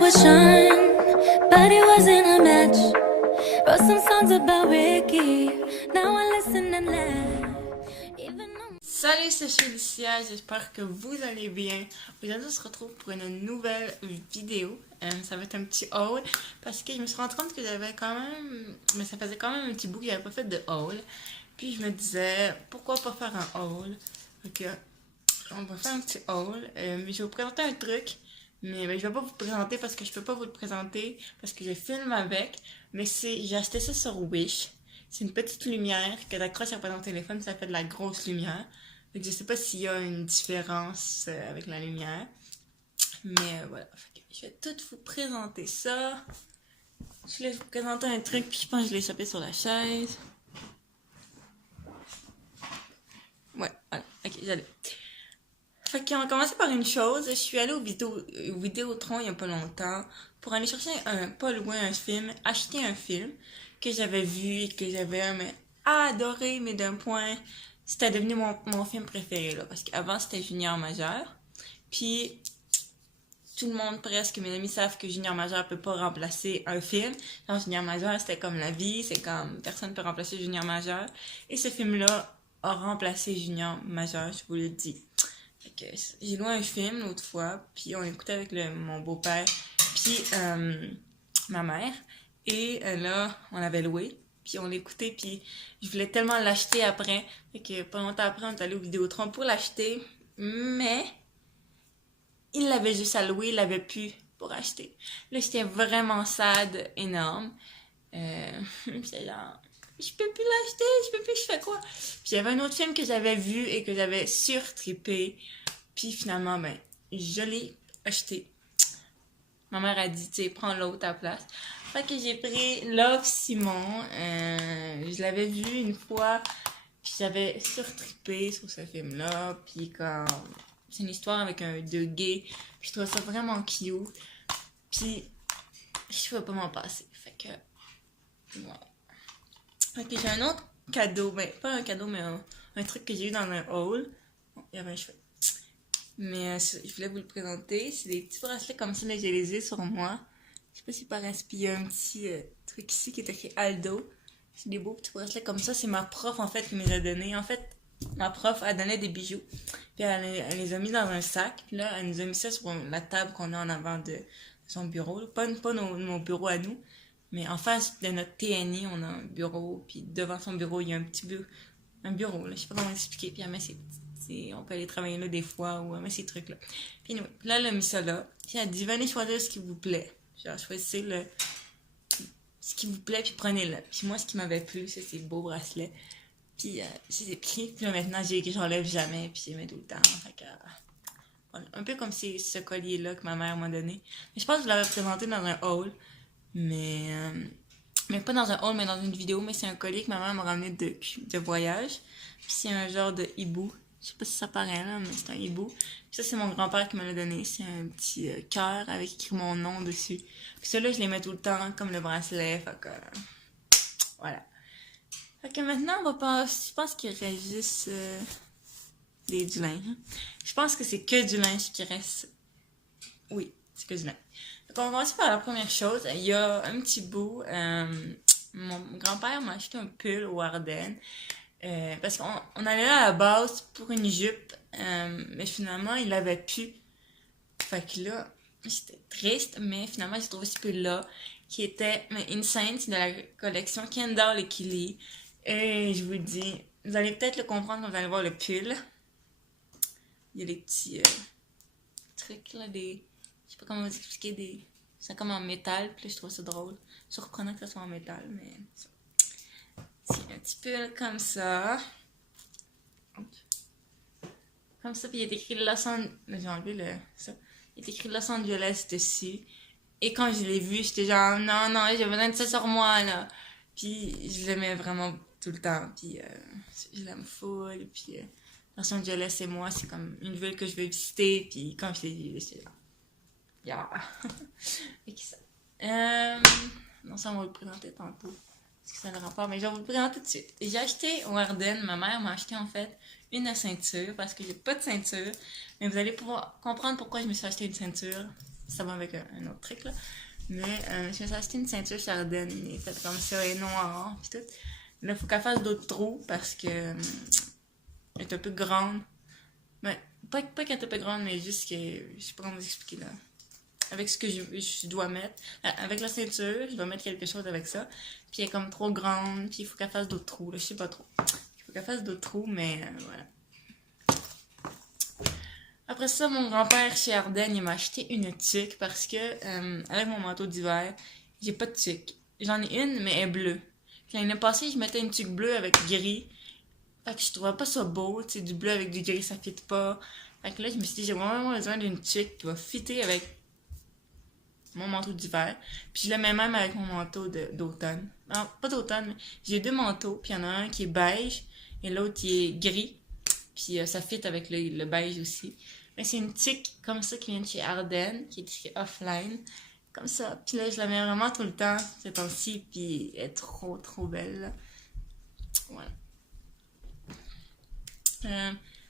would shine, but it wasn't a match. Wrote some songs about Ricky, now I listen and laugh. Even though... Salut, c'est Félicia, j'espère que vous allez bien. Aujourd'hui, on se retrouve pour une nouvelle vidéo. Ça va être un petit haul parce que je me suis rendu compte que j'avais quand même... Mais ça faisait quand même un petit bout que j'avais pas fait de haul. Puis je me disais, pourquoi pas faire un haul? Donc, on va faire un petit haul. Je vais vous présenter un truc. Mais je vais pas vous présenter parce que je peux pas vous le présenter parce que je filme avec. Mais j'ai acheté ça sur Wish. C'est une petite lumière que t'accroches après ton téléphone, ça fait de la grosse lumière. Donc je sais pas s'il y a une différence avec la lumière. Mais voilà. Je vais tout vous présenter ça. Je voulais vous présenter un truc, puis je pense que je l'ai échappé sur la chaise. Ouais, voilà. Ok, j'allais. Fait qu'on va commencer par une chose. Je suis allée au Vidéotron il y a pas longtemps pour aller chercher pas loin un film, acheter un film que j'avais vu et que j'avais adoré, mais d'un point, c'était devenu mon film préféré, là, parce qu'avant c'était Junior Majeur. Puis tout le monde, presque, mes amis savent que Junior Majeur peut pas remplacer un film. Genre, Junior Majeur, c'était comme la vie, c'est comme personne peut remplacer Junior Majeur. Et ce film-là a remplacé Junior Majeur, je vous le dis. J'ai loué un film l'autre fois, puis on l'écoutait avec mon beau-père, puis ma mère. Et là, on l'avait loué, puis on l'écoutait, puis je voulais tellement l'acheter après. Fait que pas longtemps après, on est allé au Vidéotron pour l'acheter, mais il l'avait juste à louer, il l'avait plus pour acheter. Là, j'étais vraiment sad, énorme. J'étais genre... Je peux plus l'acheter, je fais quoi? Puis il y avait un autre film que j'avais vu et que j'avais surtrippé. Puis finalement, je l'ai acheté. Ma mère a dit, tu sais, prends l'autre à place. Fait que j'ai pris Love Simon. Je l'avais vu une fois. Puis j'avais surtrippé sur ce film-là. Puis comme... C'est une histoire avec deux gays. Puis je trouvais ça vraiment cute. Puis je pouvais pas m'en passer. Fait que... Voilà. Ok, j'ai un autre cadeau, pas un cadeau, mais un truc que j'ai eu dans un haul. Bon, il y avait un cheveu. Mais je voulais vous le présenter. C'est des petits bracelets comme ça, mais j'ai les ai sur moi. Je sais pas s'ils paraissent. Puis il y a un petit truc ici qui est écrit Aldo. C'est des beaux petits bracelets comme ça. C'est ma prof, en fait, qui me les a donnés. En fait, ma prof, elle donnait des bijoux. Puis elle les a mis dans un sac. Puis là, elle nous a mis ça sur la table qu'on a en avant de son bureau. Pas nos bureaux à nous. Mais en face de notre TNI, on a un bureau, puis devant son bureau, il y a un bureau, là, je sais pas comment expliquer, puis elle met on peut aller travailler là des fois, ou elle met ces trucs-là. Puis là, elle a mis ça là, puis elle a dit, venez choisir ce qui vous plaît. Genre, choisissez ce qui vous plaît, puis prenez-le. Puis moi, ce qui m'avait plu, c'est ces beaux bracelets. Puis je les ai pris, puis là, maintenant, j'enlève jamais, puis je les mets tout le temps. Fait que, voilà. Un peu comme ce collier-là que ma mère m'a donné. Mais je pense que je l'avais présenté dans un haul. Mais pas dans un haul, mais dans une vidéo. Mais c'est un collier que ma mère m'a ramené de voyage. Puis c'est un genre de hibou. Je sais pas si ça paraît là, mais c'est un hibou. Puis ça, c'est mon grand-père qui me l'a donné. C'est un petit cœur avec écrit mon nom dessus. Puis ceux-là, je les mets tout le temps, comme le bracelet. Fait que... voilà. Fait que maintenant, on va passer... Je pense qu'il reste juste du linge. Je pense que c'est que du linge qui reste. Oui, c'est que du linge. Donc, on va commencer par la première chose. Il y a un petit bout. Mon grand-père m'a acheté un pull au Ardennes. Parce qu'on allait là à la base pour une jupe. Mais finalement, il l'avait plus. Fait que là, j'étais triste. Mais finalement, j'ai trouvé ce pull-là. Qui était Insane de la collection Kendall et Killy. Et je vous dis, vous allez peut-être le comprendre quand vous allez voir le pull. Il y a des petits trucs là, je sais pas comment vous expliquer, c'est comme en métal, puis là, je trouve ça drôle. Surprenant que ça soit en métal, mais c'est un petit peu comme ça. Comme ça, puis il est écrit Los Angeles. J'ai enlevé ça. Il est écrit Los Angeles dessus. Et quand je l'ai vu, j'étais genre, non, j'ai besoin de ça sur moi, là. Puis je l'aimais vraiment tout le temps. Puis je l'aime full. Puis Los Angeles et moi, c'est comme une ville que je veux visiter. Puis quand je l'ai vu, j'étais là. Yeah. Et qui ça? Non, ça, on va le présenter tantôt. Parce que ça a le rapport, mais je vais vous le présenter tout de suite. J'ai acheté au Ardennes, ma mère m'a acheté en fait une ceinture parce que j'ai pas de ceinture. Mais vous allez pouvoir comprendre pourquoi je me suis acheté une ceinture ça va avec un autre truc, là. Mais je me suis acheté une ceinture Chardin, elle est faite comme ça, elle est noire, pis tout. Là, faut qu'elle fasse d'autres trous parce que elle est un peu grande. Mais, pas qu'elle est un peu grande, mais juste que, je sais pas comment vous expliquer, là. Avec ce que je dois mettre. Avec la ceinture, je dois mettre quelque chose avec ça. Puis elle est comme trop grande, puis il faut qu'elle fasse d'autres trous, là, je sais pas trop. Il faut qu'elle fasse d'autres trous, mais voilà. Après ça, mon grand-père chez Ardennes, il m'a acheté une tuque parce que, avec mon manteau d'hiver, j'ai pas de tuque. J'en ai une, mais elle est bleue. Puis l'année passée, je mettais une tuque bleue avec gris. Fait que je trouvais pas ça beau, tu sais, du bleu avec du gris, ça fit pas. Fait que là, je me suis dit, j'ai vraiment besoin d'une tuque qui va fitter avec mon manteau d'hiver. Puis je le mets même avec mon manteau d'automne. Non, pas d'automne, mais j'ai deux manteaux, puis il y en a un qui est beige et l'autre qui est gris. Puis ça fit avec le beige aussi. Mais c'est une tique comme ça qui vient de chez Ardennes, qui est écrit offline. Comme ça. Puis là, je la mets vraiment tout le temps, ces temps-ci, puis elle est trop, trop belle, là. Voilà.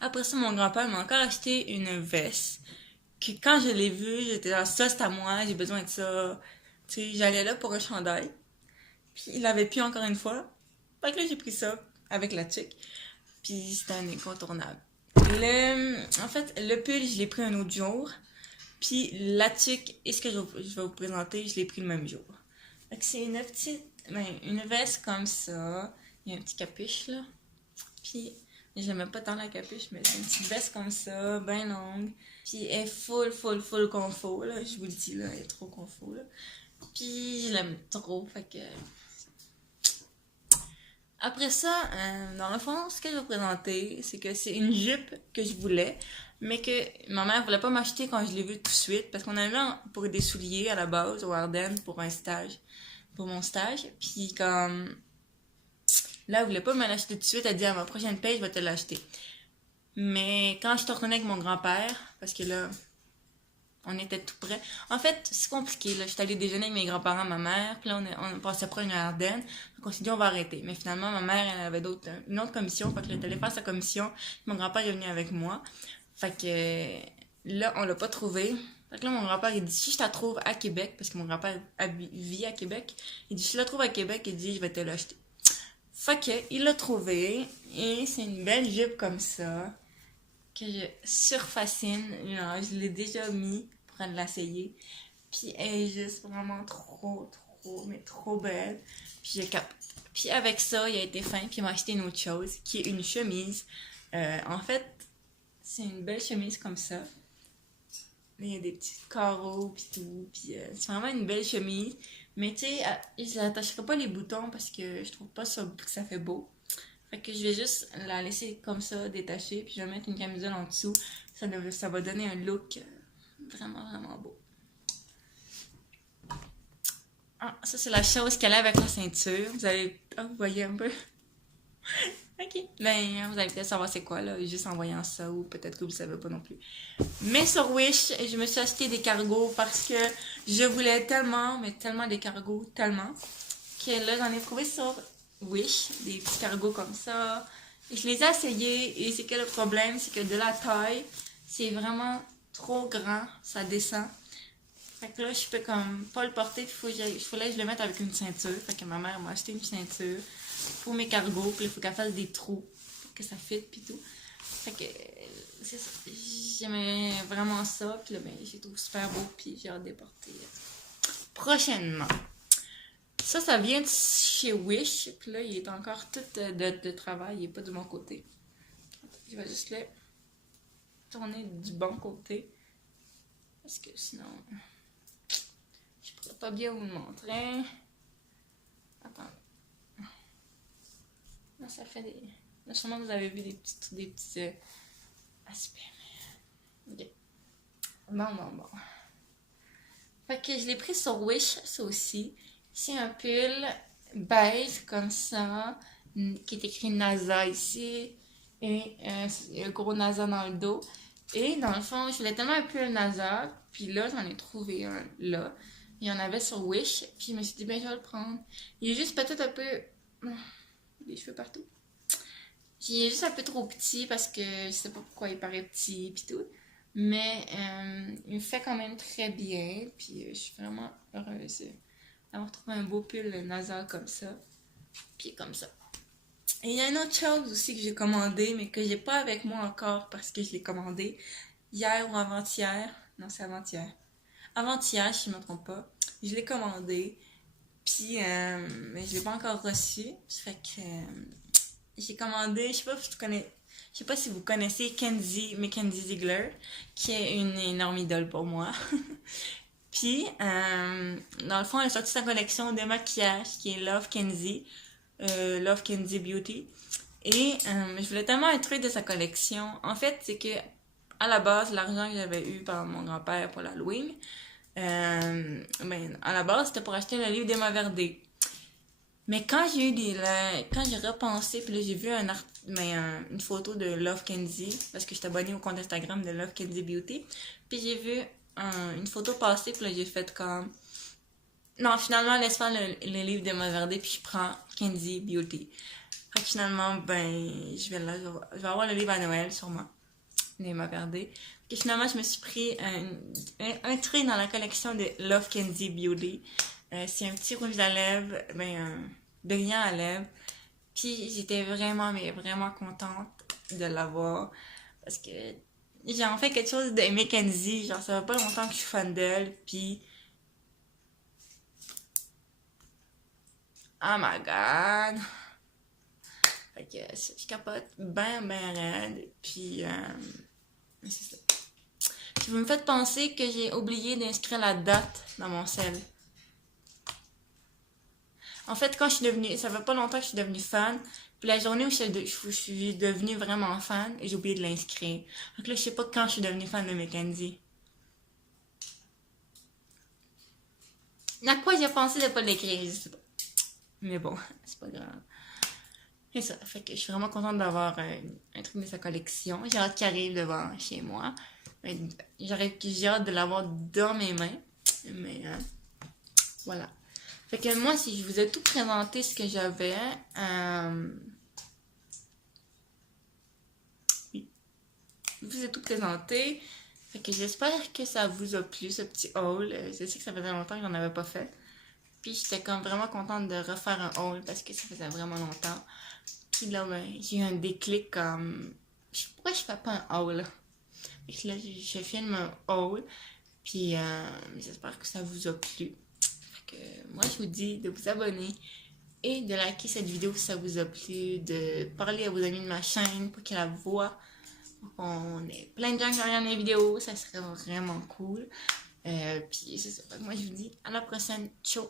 Après ça, mon grand-père m'a encore acheté une veste. Que quand je l'ai vue, j'étais là, ça c'est à moi, j'ai besoin de ça. Tu sais, j'allais là pour un chandail. Puis il l'avait plus encore une fois. Fait que là, j'ai pris ça avec la tuque. Puis c'était un incontournable. En fait, le pull, je l'ai pris un autre jour. Puis la tuque et ce que je vais vous présenter, je l'ai pris le même jour. Fait que c'est une petite, une veste comme ça. Il y a un petit capuche là. Puis j'aimais pas tant la capuche, mais c'est une petite veste comme ça, bien longue. Puis elle est full confort, là. Je vous le dis, là, elle est trop confort, là. Puis je l'aime trop, fait que... Après ça, dans le fond, ce que je vais vous présenter, c'est que c'est une jupe que je voulais, mais que ma mère voulait pas m'acheter quand je l'ai vue tout de suite, parce qu'on allait pour des souliers à la base, au Ardennes, pour un stage, pour mon stage. Puis comme... Là, elle voulait pas me l'acheter tout de suite, elle dit à ma prochaine paye, je vais te l'acheter. Mais quand je suis retournée avec mon grand-père, parce que là, on était tout près. En fait, c'est compliqué, là. J'étais allée déjeuner avec mes grands-parents, ma mère, puis là, on passait près d'une Ardennes. Donc, on s'est dit, on va arrêter. Mais finalement, ma mère, elle avait une autre commission, fait qu'elle est allée faire sa commission. Mon grand-père est venu avec moi. Fait que là, on l'a pas trouvé. Fait que là, mon grand-père, il dit, si je la trouve à Québec, parce que mon grand-père vit à Québec, il dit, si je la trouve à Québec, il dit, je vais te l'acheter. Fait que, il l'a trouvé, et c'est une belle jupe comme ça, que je surfascine. Genre, je l'ai déjà mis pour l'essayer. Puis elle est juste vraiment trop, mais trop belle. Puis Puis avec ça, il a été fin, puis il m'a acheté une autre chose, qui est une chemise. En fait, c'est une belle chemise comme ça. Il y a des petits carreaux, puis tout. Puis c'est vraiment une belle chemise. Mais tu sais, je n'attacherai pas les boutons parce que je trouve pas ça, que ça fait beau. Fait que je vais juste la laisser comme ça, détachée, puis je vais mettre une camisole en dessous. Ça va donner un look vraiment beau. Ah, ça c'est la chose qu'elle a avec la ceinture. Vous voyez un peu? Ok. Ben, vous allez peut-être savoir c'est quoi, là, juste en voyant ça, ou peut-être que vous savez pas non plus. Mais sur Wish, je me suis acheté des cargos parce que je voulais tellement, mais tellement des cargos, tellement, que là, j'en ai trouvé sur Wish, des petits cargos comme ça. Et je les ai essayés, et c'est que le problème, c'est que de la taille, c'est vraiment trop grand, ça descend. Fait que là, je peux comme pas le porter, il fallait que je le mette avec une ceinture. Fait que ma mère m'a acheté une ceinture pour mes cargos, puis il faut qu'elle fasse des trous pour que ça fitte, puis tout. Fait que c'est ça. J'aimais vraiment ça, puis là, ben, j'ai trouvé super beau, puis j'ai hâte de les porter prochainement. Ça vient de chez Wish, puis là, il est encore tout de travail, il est pas de mon côté. Je vais juste le tourner du bon côté, parce que sinon, je pourrais pas bien vous le montrer. Attends. Là, ça fait des... Là, sûrement, vous avez vu des petits aspects. Ok. Bon. Fait que je l'ai pris sur Wish, ça aussi. C'est un pull beige, comme ça, qui est écrit NASA ici, et un gros NASA dans le dos. Et dans le fond, je voulais tellement un pull NASA, puis là, j'en ai trouvé un là. Il y en avait sur Wish, puis je me suis dit, ben, je vais le prendre. Il est juste peut-être un peu... des cheveux partout. Il est juste un peu trop petit parce que je sais pas pourquoi il paraît petit pis tout. Mais il me fait quand même très bien. Puis je suis vraiment heureuse d'avoir trouvé un beau pull nasal comme ça. Puis comme ça. Et il y a une autre chose aussi que j'ai commandé, mais que j'ai pas avec moi encore parce que je l'ai commandé hier ou avant-hier. Non, c'est avant-hier. Avant-hier, si je ne me trompe pas. Je l'ai commandé. Puis, mais je l'ai pas encore reçu. Ça fait que j'ai commandé, je sais pas si vous connaissez Mackenzie Ziegler, qui est une énorme idole pour moi. Puis, dans le fond, elle a sorti sa collection de maquillage qui est Love Kenzie Beauty. Et je voulais tellement un truc de sa collection. En fait, c'est que à la base, l'argent que j'avais eu par mon grand-père pour l'Halloween, à la base, c'était pour acheter le livre d'Emma Verdé. Mais quand quand j'ai repensé, puis là j'ai vu une photo de Love Kenzie, parce que j'étais abonnée au compte Instagram de Love Kenzie Beauty, puis j'ai vu une photo passer, puis là j'ai fait comme, non, finalement laisse faire le livre d'Emma Verdé, puis je prends Kenzie Beauty. Fait que finalement, je vais avoir le livre à Noël sûrement, d'Emma Verdé. Puis finalement, je me suis pris un truc dans la collection de Love Kenzie Beauty. C'est un petit rouge à lèvres, brillant à lèvres. Puis j'étais vraiment, mais vraiment contente de l'avoir. Parce que j'ai en fait quelque chose de Mackenzie. Genre, ça fait pas longtemps que je suis fan d'elle. Puis, oh my god. Fait que je capote ben raide. Puis, c'est ça. Puis vous me faites penser que j'ai oublié d'inscrire la date dans mon sel. En fait, quand je suis devenue, ça fait pas longtemps que je suis devenue fan, puis la journée où je suis devenue vraiment fan, j'ai oublié de l'inscrire. Donc là, je sais pas quand je suis devenue fan de Mackenzie. À quoi j'ai pensé de pas l'écrire, je sais pas. Mais bon, c'est pas grave. C'est ça, fait que je suis vraiment contente d'avoir un truc de sa collection. J'ai hâte qu'il arrive devant chez moi. J'ai hâte de l'avoir dans mes mains. Mais voilà. Fait que moi, si je vous ai tout présenté ce que j'avais, oui, je vous ai tout présenté. Fait que j'espère que ça vous a plu, ce petit haul. Je sais que ça faisait longtemps que j'en avais pas fait. Puis j'étais comme vraiment contente de refaire un haul parce que ça faisait vraiment longtemps. Puis là, j'ai eu un déclic comme, je sais pas pourquoi je fais pas un haul. Fait que là, je filme un haul. Puis j'espère que ça vous a plu. Moi, je vous dis de vous abonner et de liker cette vidéo si ça vous a plu, de parler à vos amis de ma chaîne pour qu'ils la voient, pour qu'on ait plein de gens qui regardent les vidéos, ça serait vraiment cool. Puis c'est ça. Moi, je vous dis à la prochaine. Ciao!